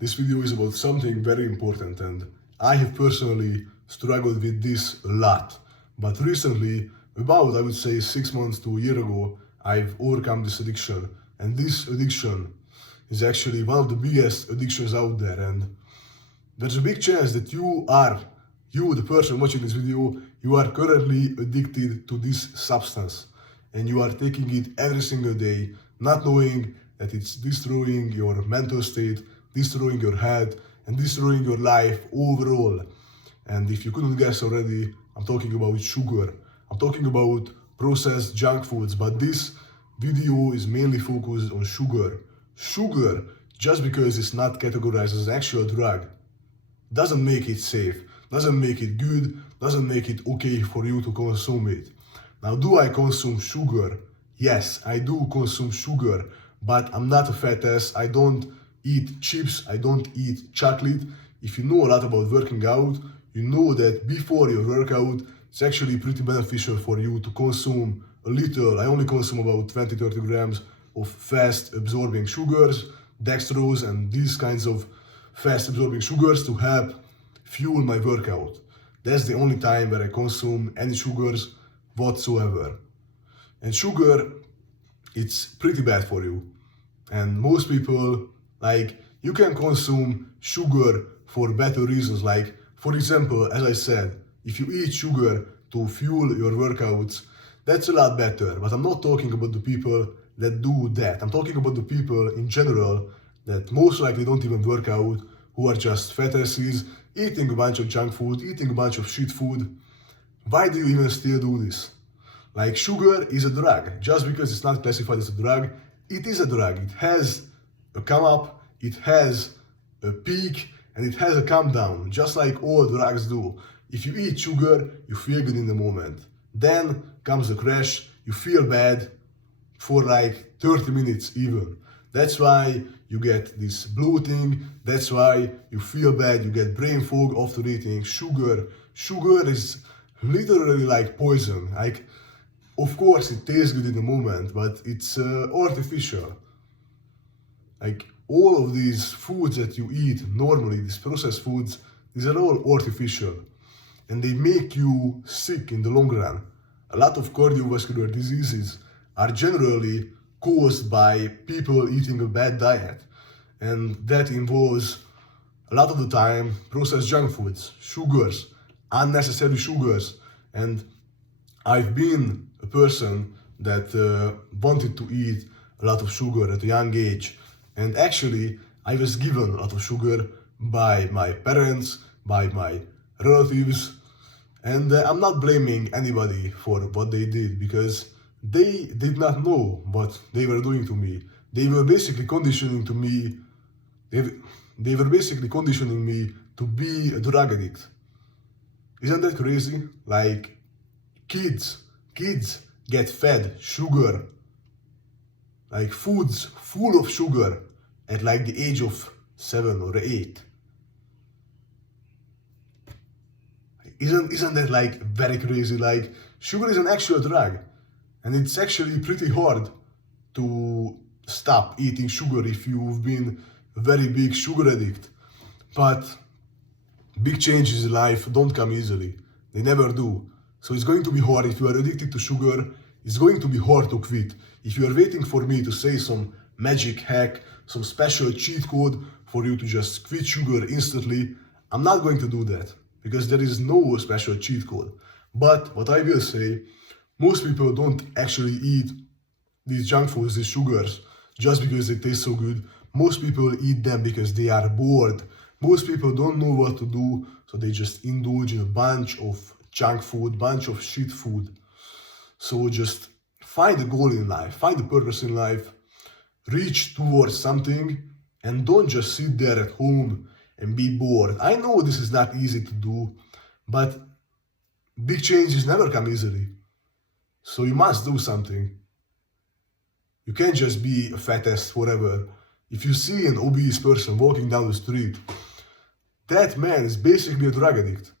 this video is about something very important, and I have personally struggled with this a lot. But recently, about I would say 6 months to a year ago, I've overcome this addiction. And this addiction is actually one of the biggest addictions out there. And there's a big chance that you, the person watching this video, you are currently addicted to this substance. And you are taking it every single day, not knowing that it's destroying your mental state, destroying your head, and destroying your life overall. And if you couldn't guess already, I'm talking about sugar. I'm talking about processed junk foods, but this video is mainly focused on sugar. Sugar, just because it's not categorized as an actual drug, doesn't make it safe, doesn't make it good, doesn't make it okay for you to consume it. Now, do I consume sugar? Yes, I do consume sugar, but I'm not a fat ass. I don't eat chips, I don't eat chocolate. If you know a lot about working out, you know that before your workout, it's actually pretty beneficial for you to consume a little. I only consume about 20-30 grams of fast absorbing sugars, dextrose, and these kinds of fast absorbing sugars to help fuel my workout. That's the only time where I consume any sugars whatsoever. And sugar, it's pretty bad for you. And most people, you can consume sugar for better reasons. Like, for example, as I said, if you eat sugar to fuel your workouts, that's a lot better. But I'm not talking about the people that do that. I'm talking about the people in general that most likely don't even work out, who are just fat asses, eating a bunch of junk food, eating a bunch of shit food. Why do you even still do this? Like, sugar is a drug. Just because it's not classified as a drug, it is a drug. It has a come up, it has a peak, and it has a come down, just like all drugs do. If you eat sugar, you feel good in the moment. Then comes the crash, you feel bad for like 30 minutes even. That's why you get this bloating, that's why you feel bad, you get brain fog after eating sugar. Sugar is literally like poison. Like, of course it tastes good in the moment, but it's artificial. Like, all of these foods that you eat normally, these processed foods, these are all artificial. And they make you sick in the long run. A lot of cardiovascular diseases are generally caused by people eating a bad diet. And that involves, a lot of the time, processed junk foods, sugars, unnecessary sugars. And I've been a person that wanted to eat a lot of sugar at a young age. And actually, I was given a lot of sugar by my parents, by my relatives. And I'm not blaming anybody for what they did, because they did not know what they were doing to me. They were basically conditioning to me, they were basically conditioning me to be a drug addict. Isn't that crazy? Like, kids get fed sugar, like foods full of sugar at like the age of 7 or 8. Isn't that like very crazy? Like, sugar is an actual drug, and it's actually pretty hard to stop eating sugar if you've been a very big sugar addict. But big changes in life don't come easily. They never do. So it's going to be hard. If you are addicted to sugar, it's going to be hard to quit. If you are waiting for me to say some magic hack, some special cheat code for you to just quit sugar instantly, I'm not going to do that, because there is no special cheat code. But what I will say, most people don't actually eat these junk foods, these sugars, just because they taste so good. Most people eat them because they are bored. Most people don't know what to do, so they just indulge in a bunch of junk food, bunch of shit food. So just find a goal in life, find a purpose in life, reach towards something, and don't just sit there at home and be bored. I know this is not easy to do, but big changes never come easily. So you must do something. You can't just be a fat ass forever. If you see an obese person walking down the street, that man is basically a drug addict.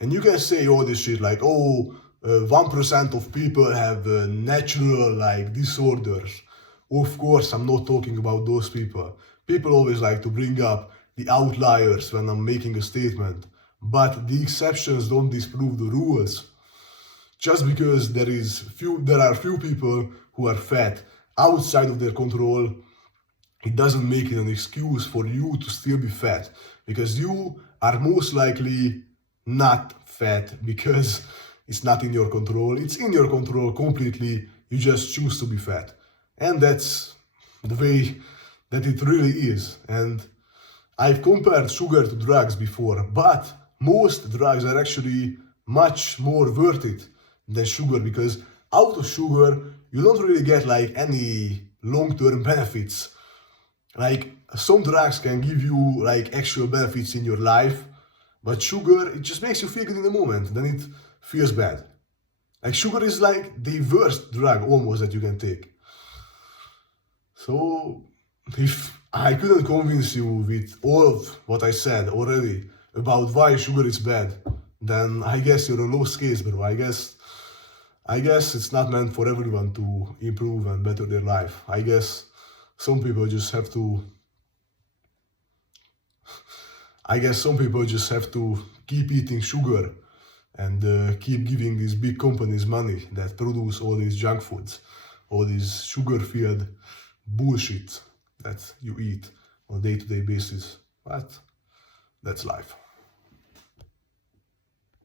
And you can say all this shit like, 1% of people have natural disorders. Of course, I'm not talking about those people. People always like to bring up the outliers when I'm making a statement, but the exceptions don't disprove the rules. Just because there are few people who are fat outside of their control, it doesn't make it an excuse for you to still be fat, because you are most likely not fat because it's not in your control. It's in your control completely. You just choose to be fat. And that's the way that it really is. And I've compared sugar to drugs before, but most drugs are actually much more worth it than sugar, because out of sugar you don't really get like any long-term benefits. Like some drugs can give you like actual benefits in your life, but sugar, it just makes you feel good in the moment, then it feels bad. Like sugar is like the worst drug almost that you can take. So if I couldn't convince you with all of what I said already about why sugar is bad, then I guess you're a lost case, bro. I guess it's not meant for everyone to improve and better their life. I guess some people just have to keep eating sugar and keep giving these big companies money that produce all these junk foods, all these sugar-filled bullshit that you eat on a day-to-day basis. But that's life.